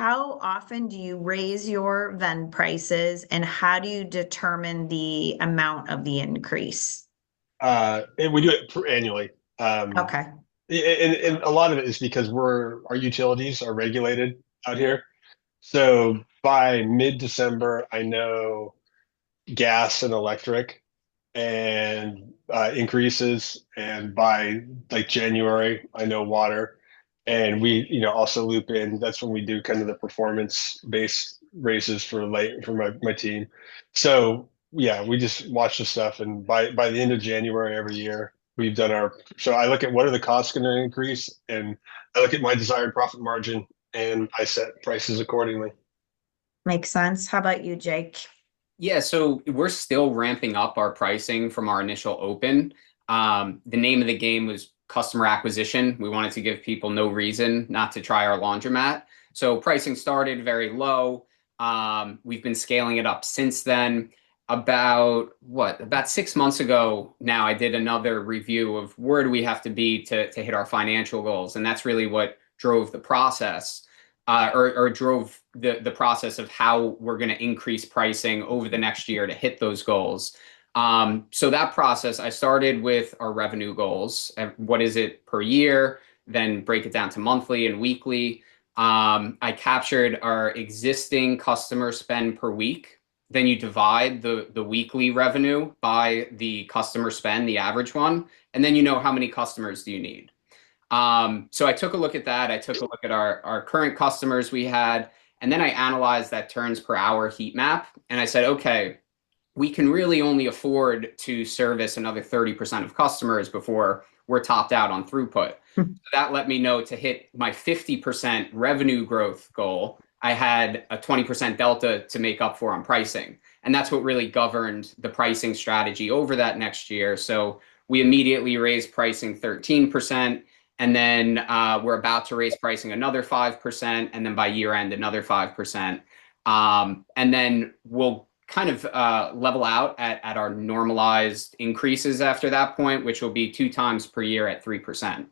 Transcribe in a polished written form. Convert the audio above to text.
how often do you raise your Vend prices and how do you determine the amount of the increase? And we do it annually. Okay. And a lot of it is because our utilities are regulated out here. So by mid-December, I know gas and electric and increases, and by like January, I know water, and we also loop in. That's when we do kind of the performance based raises for my team. So yeah, we just watch the stuff, and by the end of January every year, we've done our. So I look at what are the costs going to increase, and I look at my desired profit margin, and I set prices accordingly. Makes sense. How about you, Jake? Yeah, so we're still ramping up our pricing from our initial open. The name of the game was customer acquisition. We wanted to give people no reason not to try our laundromat. So pricing started very low. We've been scaling it up since then. About 6 months ago now, I did another review of where do we have to be to hit our financial goals. And that's really what drove the process or drove the process of how we're going to increase pricing over the next year to hit those goals. So that process, I started with our revenue goals. What is it per year? Then break it down to monthly and weekly. I captured our existing customer spend per week. Then you divide the weekly revenue by the customer spend, the average one, and then you know how many customers do you need. So I took a look at that. I took a look at our current customers we had, and then I analyzed that turns per hour heat map. And I said, okay, we can really only afford to service another 30% of customers before we're topped out on throughput. So that let me know to hit my 50% revenue growth goal, I had a 20% delta to make up for on pricing. And that's what really governed the pricing strategy over that next year. So we immediately raised pricing 13%. And then we're about to raise pricing another 5%. And then by year end, another 5%. And then we'll kind of level out at our normalized increases after that point, which will be 2 times per year at 3%.